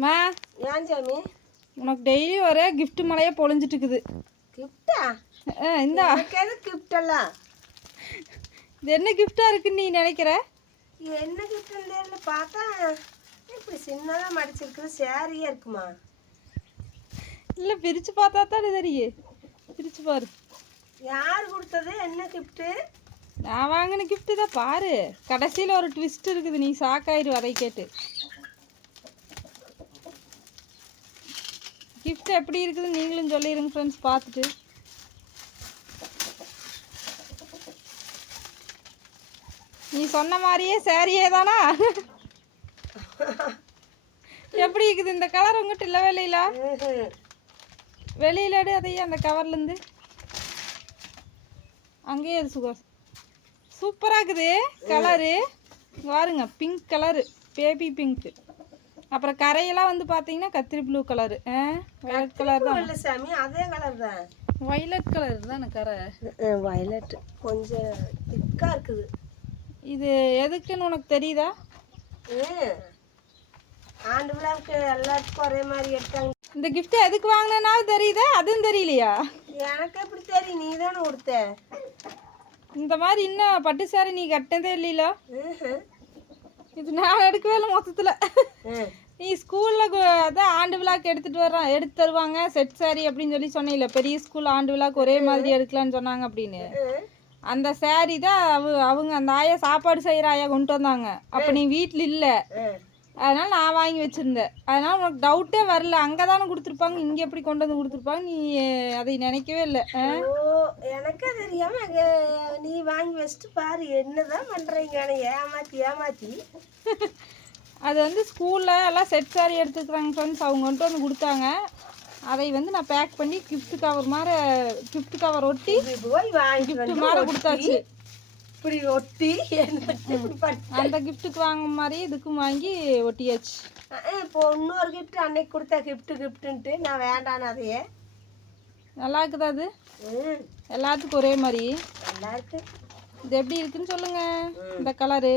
மா ஏன் சாமி உனக்கு டெய்லி ஒரே கிஃப்ட் மலையே பொழிஞ்சிட்டு இருக்குது. கிஃப்டா? இந்தா எது கிஃப்ட் எல்லாம்? இது என்ன கிஃப்டா இருக்குன்னு நீ நினைக்கிற? என்ன கிஃப்ட்னு பார்த்தா இப்படி சின்னதாக மடிச்சிருக்குது, சேரியா இருக்குமா? இல்லை, பிரித்து பார்த்தா தான் தெரியும். பிரித்து பாரு. யார் கொடுத்தது? என்ன கிஃப்ட்டு? நான் வாங்கின கிஃப்ட்டு தான் பாரு. கடைசியில் ஒரு ட்விஸ்ட் இருக்குது, நீ ஷாக்காயிரு அதை கேட்டு. கிஃப்ட் எப்படி இருக்குதுன்னு நீங்களும் சொல்லிடுங்க ஃப்ரெண்ட்ஸ் பார்த்துட்டு. நீ சொன்ன மாதிரியே சாரியே தானா? எப்படி இருக்குது இந்த கலர்? உங்ககிட்ட இல்லை வெளியில? வெளியில எடு அதையே அந்த கவர்லேருந்து. அங்கேயே அது சுகாஸ். சூப்பராக இருக்குது கலரு. பாருங்க, பிங்க் கலரு, பேபி பிங்க்கு. அப்புறம் கரையெல்லாம் வந்து பார்த்தீங்கன்னா கத்திரி ப்ளூ கலரு. வயலட் கலர் தான். இல்லை சாமி, அதே கலர் தான். வயலட் கலர் தானே கரை? வயலட் கொஞ்சம் திக்காக இருக்குது. இது எதுக்குன்னு உனக்கு தெரியுதா? ஆண்டு விழாவுக்கு எல்லாத்துக்கும் ஒரே மாதிரி எடுத்தாங்க. இந்த கிஃப்ட் எதுக்கு வாங்கினாலும் தெரியுதா? அதுவும் தெரியலையா? எனக்கு எப்படி தெரியும்? நீ தானே கொடுத்த. இந்த மாதிரி இன்னும் பட்டு சாரி நீ கட்டினதே இல்லையில. இது நான் எடுக்கவே இல்லை மொத்தத்தில். நீ ஸ்கூலில் அதான் ஆண்டு விழாக்கு எடுத்து தருவாங்க செட் சாரி அப்படின்னு சொல்லி சொன்னீங்கள, பெரிய ஸ்கூல் ஆண்டு விழாக்கு ஒரே மாதிரி எடுக்கலான்னு சொன்னாங்க அப்படின்னு. அந்த சாரி தான் அவங்க அந்த ஆயா சாப்பாடு செய்கிற ஆயா கொண்டு வந்தாங்க. அப்போ நீ வீட்டில் இல்லை, அதனால் நான் வாங்கி வச்சுருந்தேன். அதனால் உனக்கு டவுட்டே வரல. அங்கே தானே கொடுத்துருப்பாங்க, இங்கே எப்படி கொண்டு வந்து கொடுத்துருப்பாங்க, நீ அதை நினைக்கவே இல்லை. எனக்கே தெரியாமல் நீ வாங்கி வச்சுட்டு பாரு என்னதான் பண்ணுறீங்க. ஏமாற்றி அது வந்து ஸ்கூலில் எல்லாம் செட் சாரி எடுத்துக்கிறாங்க ஃப்ரெண்ட்ஸ், அவங்க வந்துட்டு வந்து கொடுத்தாங்க. அதை வந்து நான் பேக் பண்ணி கிஃப்ட் கவர் ஒட்டி போய் வாங்கி கிஃப்ட் மாதிரி கொடுத்தாச்சு. இப்படி ஒட்டி அந்த கிஃப்ட்டுக்கு வாங்கின மாதிரி இதுக்கும் வாங்கி ஒட்டியாச்சு. இப்போ இன்னொரு கிஃப்ட் அன்னைக்கு கொடுத்த கிஃப்ட்டுன்ட்டு நான் வேண்டான்னு அதையே. நல்லா இருக்குதா அது? எல்லாத்துக்கும் ஒரே மாதிரி நல்லா இருக்கு. இது எப்படி இருக்குன்னு சொல்லுங்க. இந்த கலரு